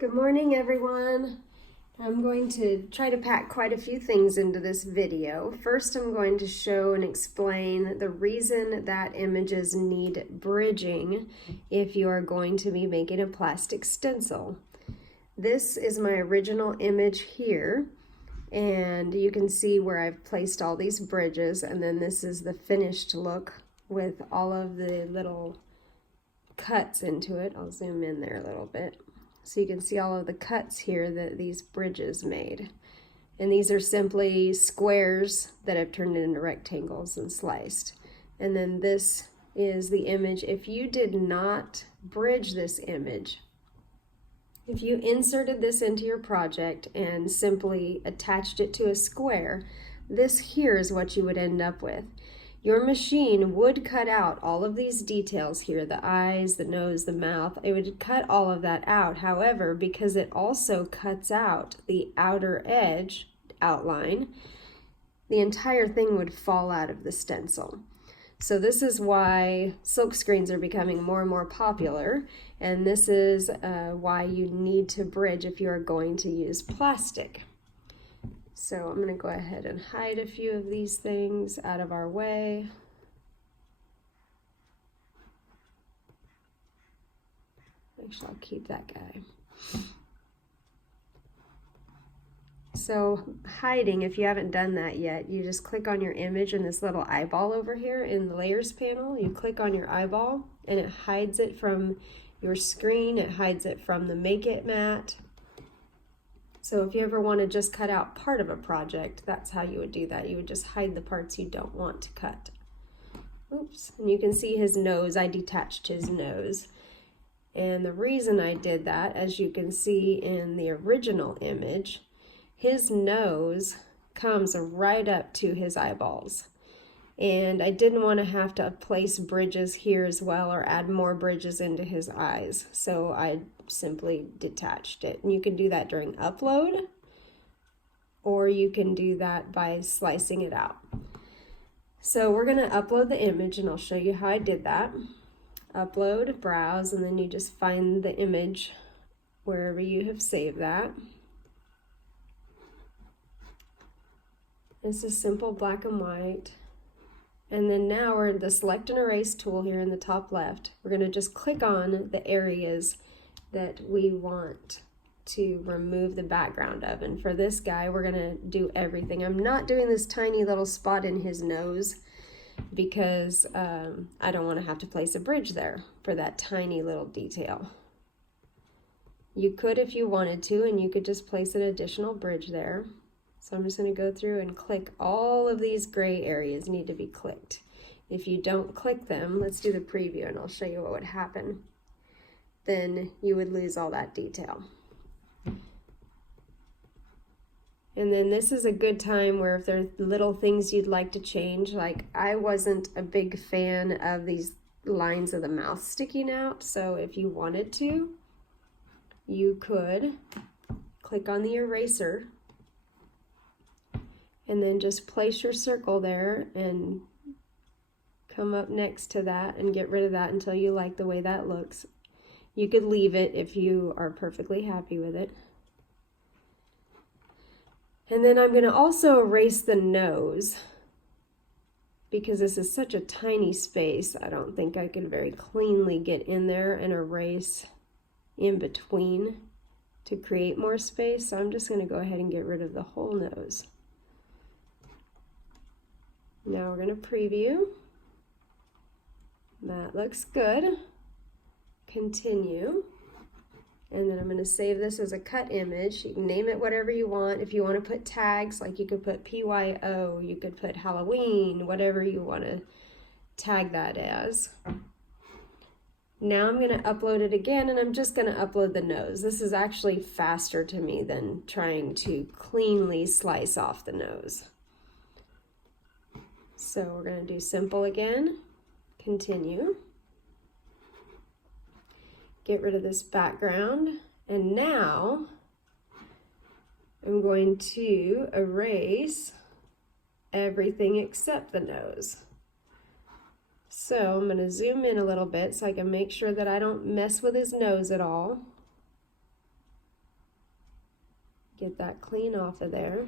Good morning, everyone. I'm going to try to pack quite a few things into this video. First, I'm going to show and explain the reason that images need bridging if you are going to be making a plastic stencil. This is my original image here, and you can see where I've placed all these bridges, and then this is the finished look with all of the little cuts into it. I'll zoom in there a little bit. So you can see all of the cuts here that these bridges made. And these are simply squares that I've turned into rectangles and sliced. And then this is the image. If you did not bridge this image, if you inserted this into your project and simply attached it to a square, this here is what you would end up with. Your machine would cut out all of these details here, the eyes, the nose, the mouth. It would cut all of that out. However, because it also cuts out the outer edge outline, the entire thing would fall out of the stencil. So this is why silk screens are becoming more and more popular, and this is why you need to bridge if you are going to use plastic. So I'm going to go ahead and hide a few of these things out of our way. Actually, I'll keep that guy. So hiding, if you haven't done that yet, you just click on your image in this little eyeball over here in the layers panel. You click on your eyeball and it hides it from your screen. It hides it from the Make It mat. So if you ever want to just cut out part of a project, that's how you would do that. You would just hide the parts you don't want to cut. Oops, and you can see his nose. I detached his nose. And the reason I did that, as you can see in the original image, his nose comes right up to his eyeballs. And I didn't want to have to place bridges here as well or add more bridges into his eyes. So I simply detached it. And you can do that during upload, or you can do that by slicing it out. So we're going to upload the image and I'll show you how I did that. Upload, browse, and then you just find the image wherever you have saved that. It's a simple black and white. And then now we're in the select and erase tool here in the top left. We're going to just click on the areas that we want to remove the background of. And for this guy, we're going to do everything. I'm not doing this tiny little spot in his nose because I don't want to have to place a bridge there for that tiny little detail. You could if you wanted to, and you could just place an additional bridge there. So I'm just going to go through and click all of these gray areas need to be clicked. If you don't click them, let's do the preview and I'll show you what would happen. Then you would lose all that detail. And then this is a good time where if there's little things you'd like to change, like I wasn't a big fan of these lines of the mouth sticking out. So if you wanted to, you could click on the eraser and then just place your circle there and come up next to that and get rid of that until you like the way that looks. You could leave it if you are perfectly happy with it. And then I'm going to also erase the nose because this is such a tiny space. I don't think I could very cleanly get in there and erase in between to create more space. So I'm just going to go ahead and get rid of the whole nose. Now we're going to preview. That looks good. Continue. And then I'm going to save this as a cut image. You can name it whatever you want. If you want to put tags, like you could put PYO, you could put Halloween, whatever you want to tag that as. Now I'm going to upload it again, and I'm just going to upload the nose. This is actually faster to me than trying to cleanly slice off the nose. So we're going to do simple again, continue, get rid of this background, and now I'm going to erase everything except the nose. So I'm going to zoom in a little bit so I can make sure that I don't mess with his nose at all. get that clean off of there.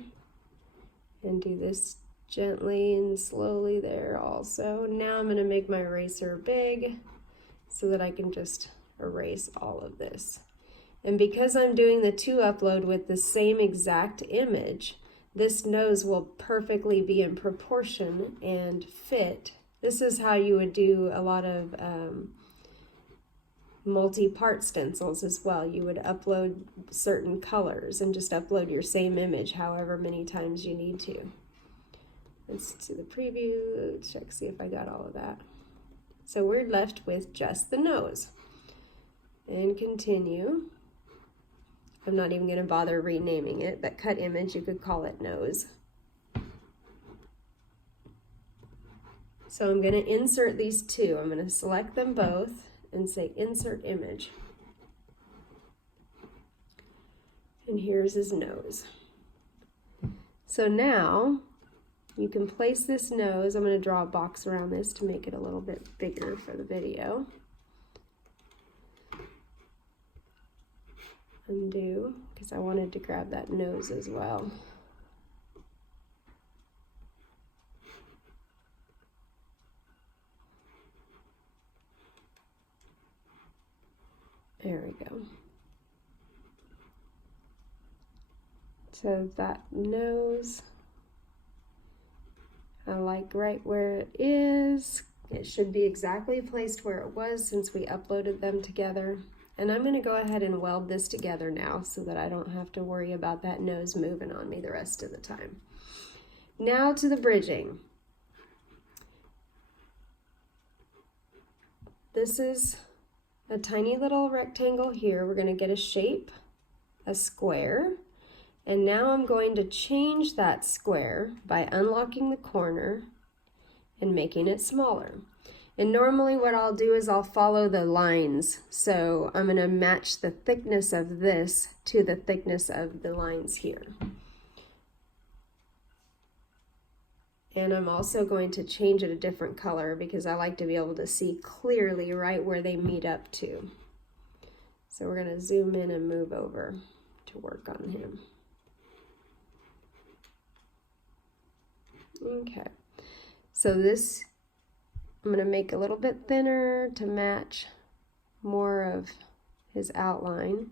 And do this gently and slowly there also. Now I'm going to make my eraser big so that I can just erase all of this. And because I'm doing the 2 upload with the same exact image, this nose will perfectly be in proportion and fit. This is how you would do a lot of multi-part stencils as well. You would upload certain colors and just upload your same image however many times you need to. Let's do the preview, check, see if I got all of that. So we're left with just the nose. And continue. I'm not even going to bother renaming it, but cut image, you could call it nose. So I'm going to insert these 2. I'm going to select them both and say insert image. And here's his nose. So now you can place this nose. I'm going to draw a box around this to make it a little bit bigger for the video. Undo, because I wanted to grab that nose as well. There we go. So that nose, I like right where it is. It should be exactly placed where it was since we uploaded them together. And I'm going to go ahead and weld this together now so that I don't have to worry about that nose moving on me the rest of the time. Now to the bridging. This is a tiny little rectangle here. We're going to get a shape, a square, and now I'm going to change that square by unlocking the corner and making it smaller. And normally what I'll do is I'll follow the lines. So I'm going to match the thickness of this to the thickness of the lines here. And I'm also going to change it a different color because I like to be able to see clearly right where they meet up to. So we're going to zoom in and move over to work on him. Okay, so this I'm going to make a little bit thinner to match more of his outline.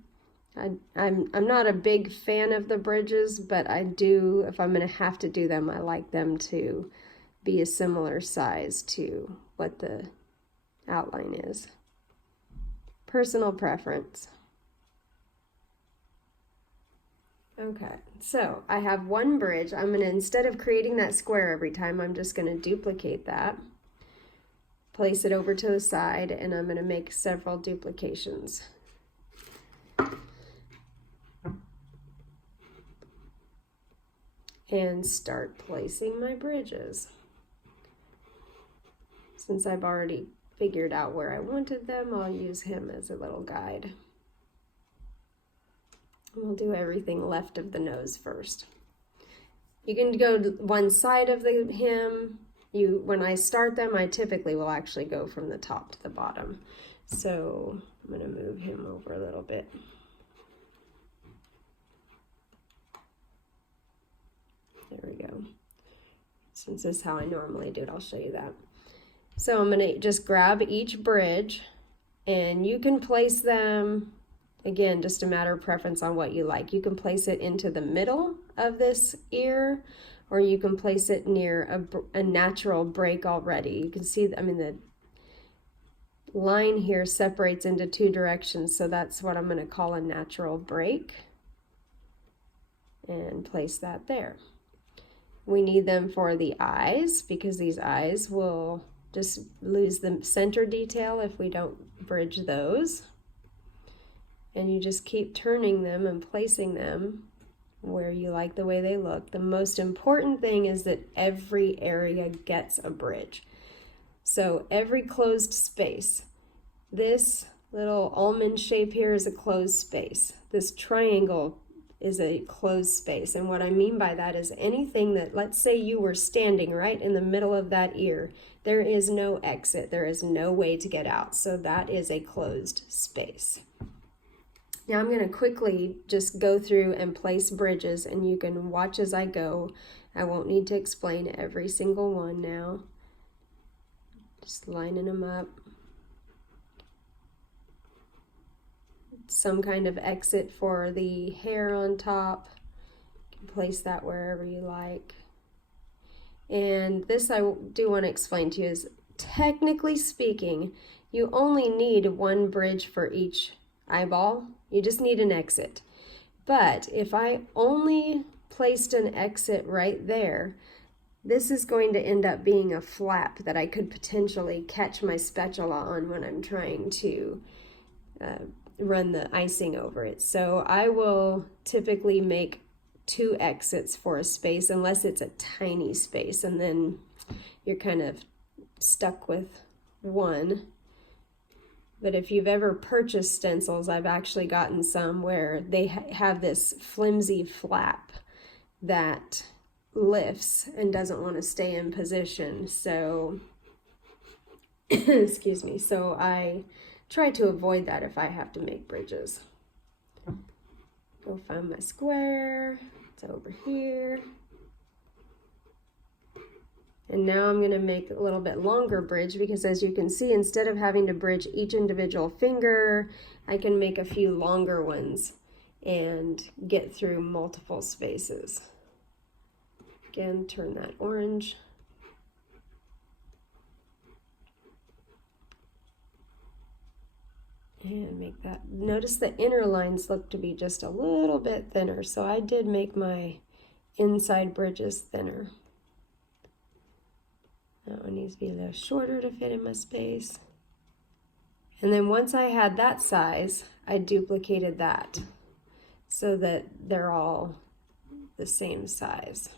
I'm not a big fan of the bridges, but I do, if I'm going to have to do them, I like them to be a similar size to what the outline is. Personal preference. Okay, so I have one bridge. I'm going to, instead of creating that square every time, I'm just going to duplicate that, place it over to the side, and I'm going to make several duplications. And start placing my bridges. Since I've already figured out where I wanted them, I'll use him as a little guide. We'll do everything left of the nose first. You can go to one side of him. When I start them, I typically will actually go from the top to the bottom. So I'm going to move him over a little bit. There we go. Since this is how I normally do it, I'll show you that. So I'm going to just grab each bridge, and you can place them, again, just a matter of preference on what you like. You can place it into the middle of this ear, or you can place it near a natural break already. You can see, I mean, the line here separates into two directions, so that's what I'm going to call a natural break. And place that there. We need them for the eyes, because these eyes will just lose the center detail if we don't bridge those. And you just keep turning them and placing them where you like the way they look. The most important thing is that every area gets a bridge. So every closed space, this little almond shape here is a closed space. This triangle is a closed space. And what I mean by that is anything that, let's say you were standing right in the middle of that ear, there is no exit, there is no way to get out. So that is a closed space. Now I'm going to quickly just go through and place bridges, and you can watch as I go. I won't need to explain every single one now. Just lining them up. Some kind of exit for the hair on top. You can place that wherever you like. And this I do want to explain to you is, technically speaking, you only need one bridge for each eyeball. You just need an exit. But if I only placed an exit right there, this is going to end up being a flap that I could potentially catch my spatula on when I'm trying to run the icing over it. So I will typically make 2 exits for a space, unless it's a tiny space, and then you're kind of stuck with one. But if you've ever purchased stencils, I've actually gotten some where they have this flimsy flap that lifts and doesn't want to stay in position. So, excuse me, so I try to avoid that if I have to make bridges. Go find my square. It's over here. And now I'm going to make a little bit longer bridge, because as you can see, instead of having to bridge each individual finger, I can make a few longer ones and get through multiple spaces. Again, turn that orange. And make that, notice the inner lines look to be just a little bit thinner, so I did make my inside bridges thinner. That one needs to be a little shorter to fit in my space. And then once I had that size, I duplicated that so that they're all the same size.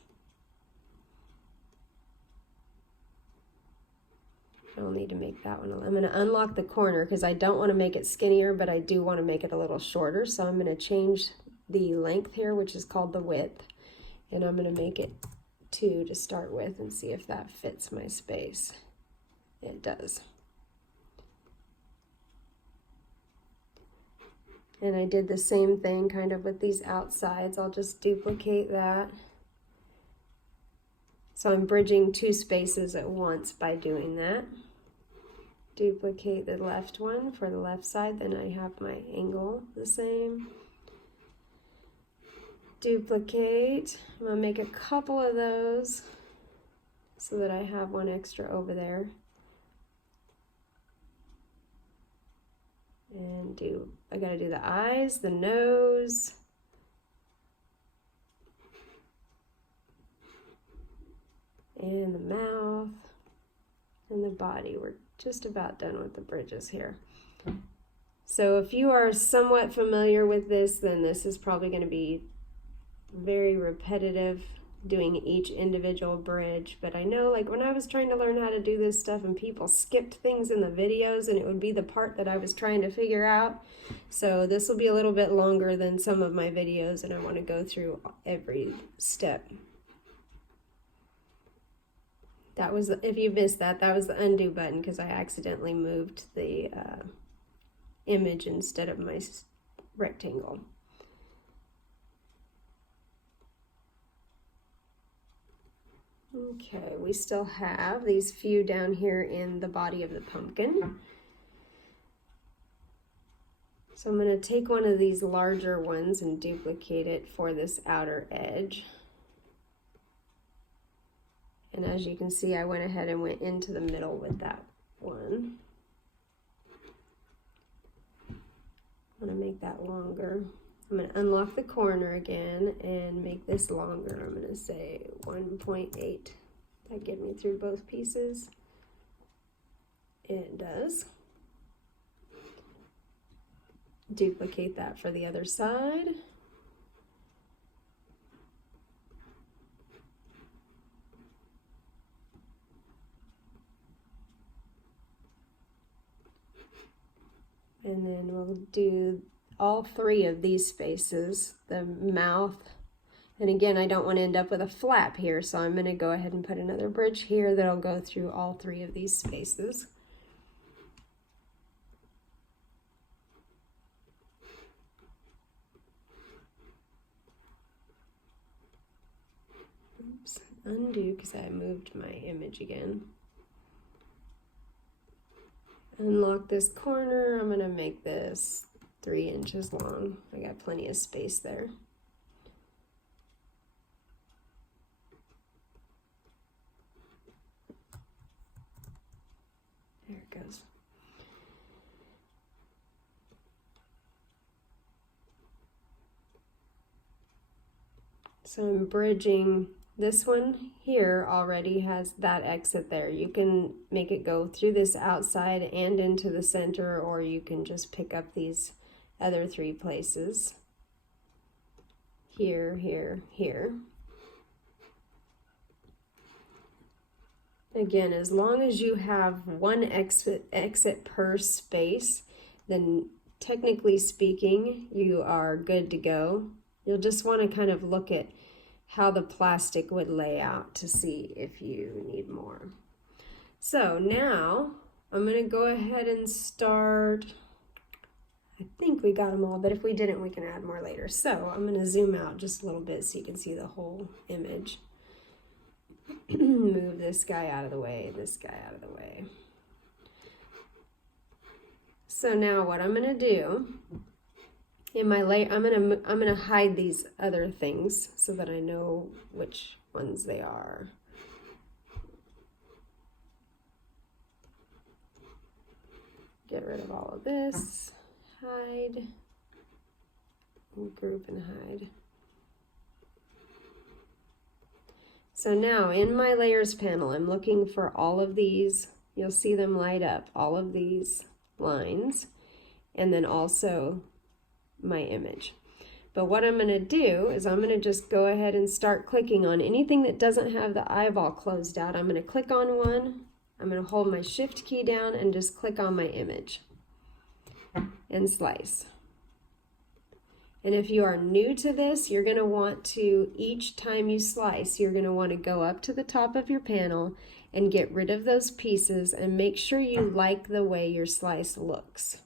I'll need to make that one. I'm going to unlock the corner because I don't want to make it skinnier, but I do want to make it a little shorter. So I'm going to change the length here, which is called the width, and I'm going to make it 2 to start with and see if that fits my space. It does. And I did the same thing kind of with these outsides. I'll just duplicate that. So I'm bridging 2 spaces at once by doing that. Duplicate the left one for the left side, then I have my angle the same. Duplicate. I'm going to make a couple of those so that I have one extra over there. And I got to do the eyes, the nose, and the mouth, and the body. We're just about done with the bridges here. So if you are somewhat familiar with this, then this is probably going to be very repetitive, doing each individual bridge. But I know, like, when I was trying to learn how to do this stuff and people skipped things in the videos, and it would be the part that I was trying to figure out. So this will be a little bit longer than some of my videos, and I want to go through every step. That was, if you missed that, that was the undo button because I accidentally moved the image instead of my rectangle. Okay, we still have these few down here in the body of the pumpkin. So I'm going to take one of these larger ones and duplicate it for this outer edge. And as you can see, I went ahead and went into the middle with that one. I'm going to make that longer. I'm going to unlock the corner again and make this longer. I'm going to say 1.8. That get me through both pieces. It does. Duplicate that for the other side. And then we'll do all 3 of these spaces, the mouth. And again, I don't want to end up with a flap here, so I'm going to go ahead and put another bridge here that'll go through all 3 of these spaces. undo because I moved my image again. Unlock this corner. I'm going to make this 3 inches long. I got plenty of space there. There it goes. So I'm bridging. This one here already has that exit there. You can make it go through this outside and into the center, or you can just pick up these other 3 places. Here, here, here. Again, as long as you have one exit per space, then technically speaking, you are good to go. You'll just want to kind of look at how the plastic would lay out to see if you need more. So now I'm going to go ahead and start. I think we got them all, but if we didn't, we can add more later. So I'm going to zoom out just a little bit so you can see the whole image. Move this guy out of the way, this guy out of the way. So now what I'm going to do in my layer, I'm gonna hide these other things so that I know which ones they are. Get rid of all of this. Hide. Group and hide. So now in my layers panel, I'm looking for all of these. You'll see them light up, all of these lines, and then also my image. But what I'm going to do is I'm going to just go ahead and start clicking on anything that doesn't have the eyeball closed out. I'm going to click on one. I'm going to hold my shift key down and just click on my image and slice. And if you are new to this, you're going to want to, each time you slice, you're going to want to go up to the top of your panel and get rid of those pieces and make sure you like the way your slice looks.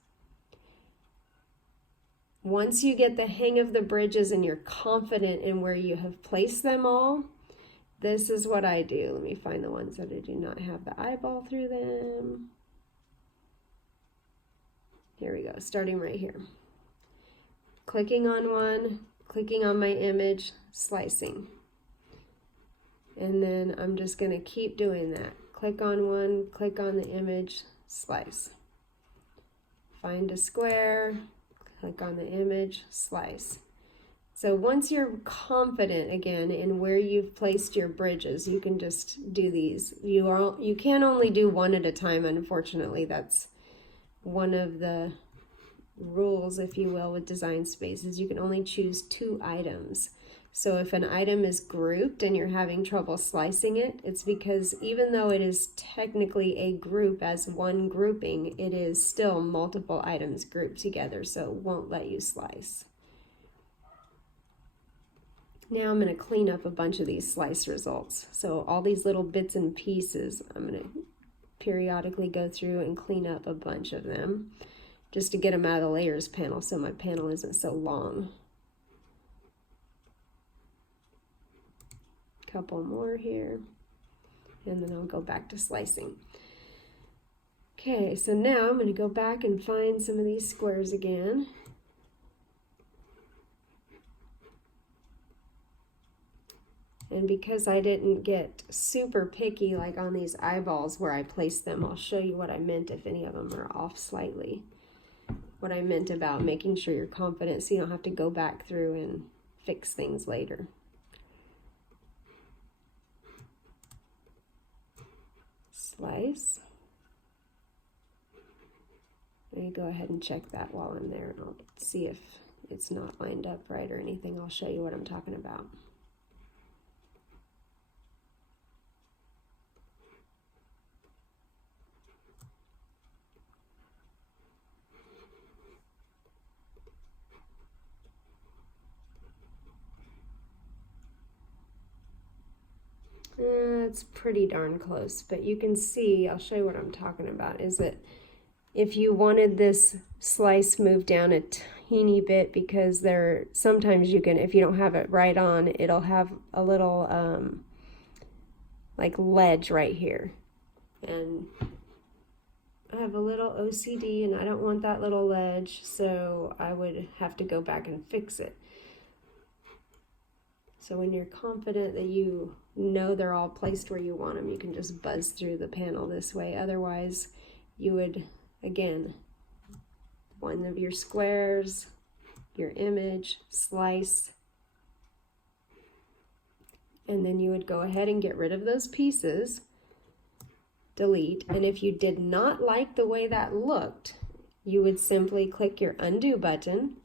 Once you get the hang of the bridges and you're confident in where you have placed them all, this is what I do. Let me find the ones that I do not have the eyeball through them. Here we go, starting right here. Clicking on one, clicking on my image, slicing. And then I'm just going to keep doing that. Click on one, click on the image, slice. Find a square. Click on the image, slice. So once you're confident again in where you've placed your bridges, you can just do these. You can only do one at a time, unfortunately. That's one of the rules, if you will, with design spaces. You can only choose 2 items. So if an item is grouped and you're having trouble slicing it, it's because even though it is technically a group as one grouping, it is still multiple items grouped together, so it won't let you slice. Now I'm going to clean up a bunch of these slice results. So all these little bits and pieces, I'm going to periodically go through and clean up a bunch of them just to get them out of the layers panel so my panel isn't so long. Couple more here, and then I'll go back to slicing. Okay, so now I'm going to go back and find some of these squares again. And because I didn't get super picky like on these eyeballs where I placed them, I'll show you what I meant if any of them are off slightly. What I meant about making sure you're confident so you don't have to go back through and fix things later. Slice. Let me go ahead and check that while I'm there, and I'll see if it's not lined up right or anything. I'll show you what I'm talking about. It's pretty darn close, but you can see, I'll show you what I'm talking about, is that if you wanted this slice moved down a teeny bit, because sometimes you can, if you don't have it right on, it'll have a little like ledge right here. And I have a little OCD and I don't want that little ledge, so I would have to go back and fix it. So when you're confident that you know they're all placed where you want them, you can just buzz through the panel this way. Otherwise, you would, again, one of your squares, your image, slice, and then you would go ahead and get rid of those pieces, delete, and if you did not like the way that looked, you would simply click your undo button.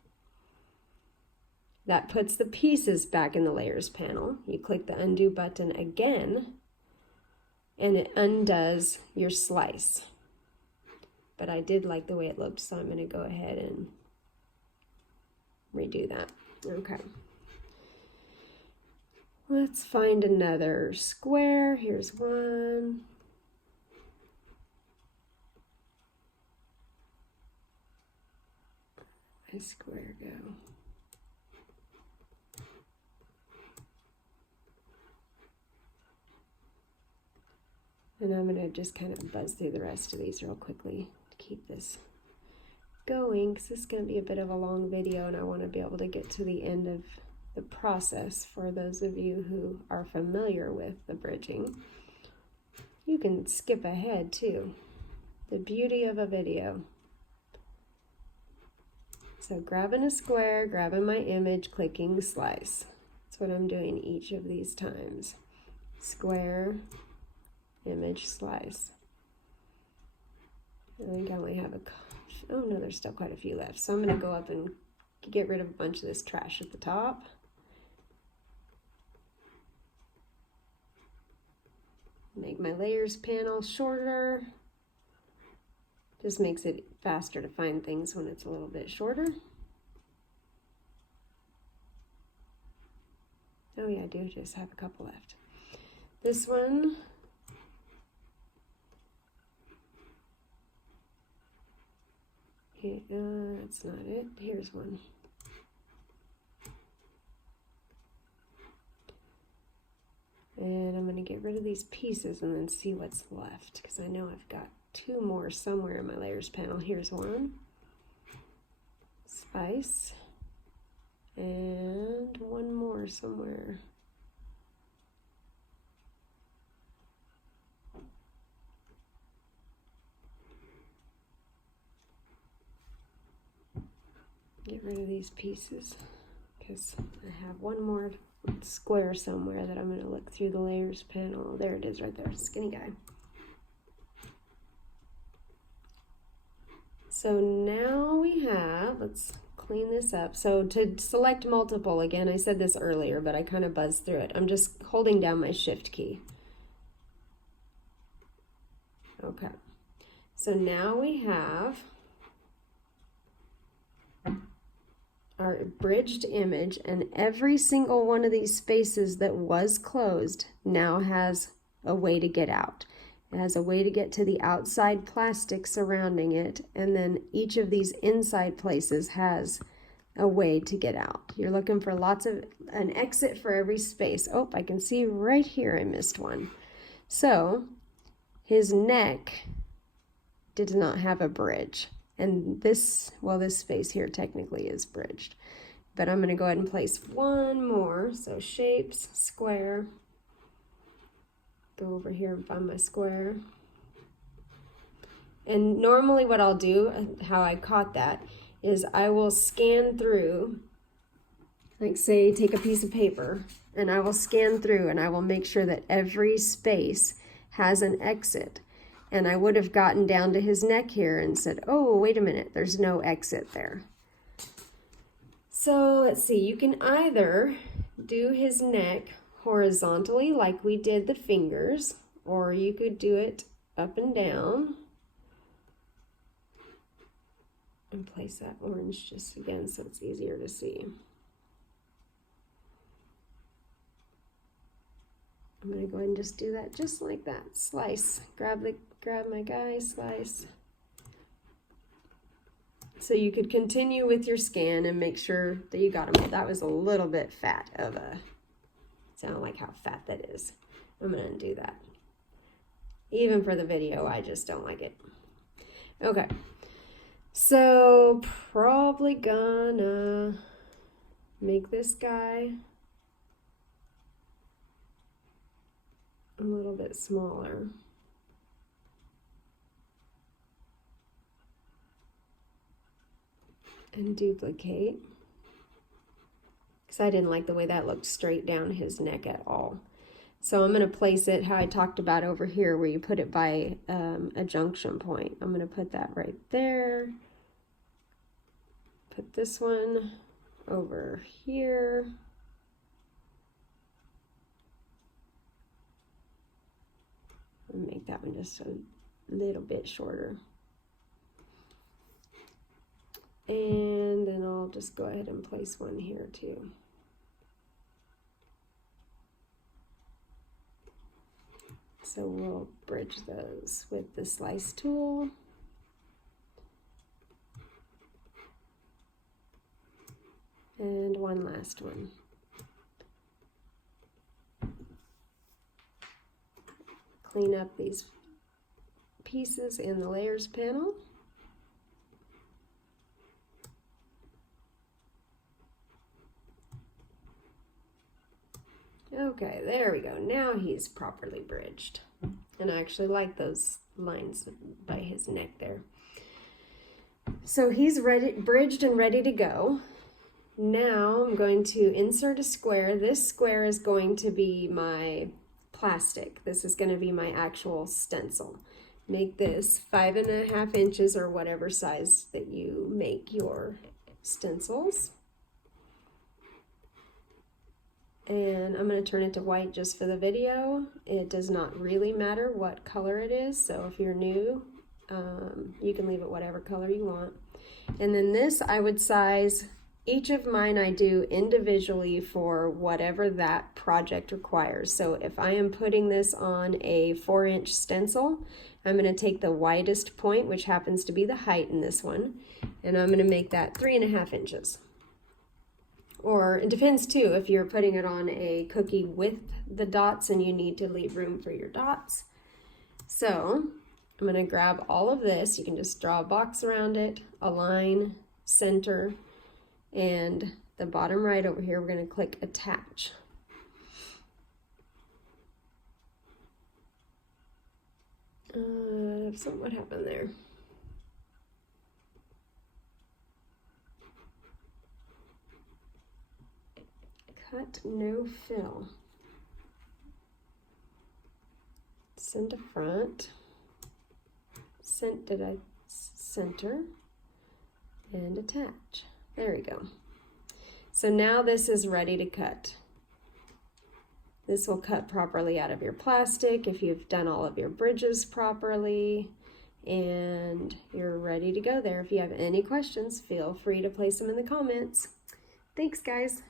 That puts the pieces back in the layers panel. You click the undo button again, and it undoes your slice. But I did like the way it looked, so I'm going to go ahead and redo that. Okay. Let's find another square. Here's one. Where'd my square go? And I'm going to just kind of buzz through the rest of these real quickly to keep this going, because this is going to be a bit of a long video and I want to be able to get to the end of the process for those of you who are familiar with the bridging. You can skip ahead too. The beauty of a video. So grabbing a square, grabbing my image, clicking slice. That's what I'm doing each of these times. Square, image, slice. I think I only have oh no, there's still quite a few left. So I'm going to go up and get rid of a bunch of this trash at the top. Make my layers panel shorter. Just makes it faster to find things when it's a little bit shorter. Oh yeah, I do just have a couple left. This one, that's not it. Here's one. And I'm going to get rid of these pieces and then see what's left, because I know I've got two more somewhere in my layers panel. Here's one. Spice. And one more somewhere. Get rid of these pieces, because I have one more square somewhere that I'm going to look through the layers panel. There it is right there, skinny guy. So now we have, let's clean this up. So to select multiple, again, I said this earlier, but I kind of buzzed through it. I'm just holding down my shift key. Okay. So now we have our bridged image, and every single one of these spaces that was closed now has a way to get out. It has a way to get to the outside plastic surrounding it, and then each of these inside places has a way to get out. You're looking for an exit for every space. Oh, I can see right here I missed one. So his neck did not have a bridge. And this space here technically is bridged. But I'm going to go ahead and place one more. So shapes, square. Go over here and find my square. And normally what I'll do, how I caught that, is I will scan through, like say take a piece of paper, and I will scan through and I will make sure that every space has an exit. And I would have gotten down to his neck here and said, oh, wait a minute, there's no exit there. So let's see, you can either do his neck horizontally like we did the fingers, or you could do it up and down. And place that orange just again so it's easier to see. I'm going to go ahead and just do that just like that. Slice. Grab my guy, slice. So you could continue with your scan and make sure that you got them. That was a little bit fat of a, sound like how fat that is. I'm gonna undo that. Even for the video, I just don't like it. Okay, so probably gonna make this guy a little bit smaller. And duplicate, because I didn't like the way that looked straight down his neck at all. So I'm going to place it how I talked about over here, where you put it by a junction point. I'm going to put that right there. Put this one over here. And make that one just a little bit shorter. And then I'll just go ahead and place one here too. So we'll bridge those with the slice tool. And one last one. Clean up these pieces in the layers panel. Okay, there we go. Now he's properly bridged. And I actually like those lines by his neck there. So he's ready, bridged and ready to go. Now I'm going to insert a square. This square is going to be my plastic. This is going to be my actual stencil. Make this 5.5 inches or whatever size that you make your stencils. And I'm going to turn it to white just for the video. It does not really matter what color it is, so if you're new, you can leave it whatever color you want. And then this I would size, each of mine I do individually for whatever that project requires. So if I am putting this on a 4-inch stencil, I'm going to take the widest point, which happens to be the height in this one, and I'm going to make that 3.5 inches. Or it depends too, if you're putting it on a cookie with the dots and you need to leave room for your dots. So I'm going to grab all of this. You can just draw a box around it, a line, center, and the bottom right over here, we're going to click attach. So what happened there? Cut, no fill. Send to front. Center and attach. There we go. So now this is ready to cut. This will cut properly out of your plastic if you've done all of your bridges properly, and you're ready to go there. If you have any questions, feel free to place them in the comments. Thanks, guys.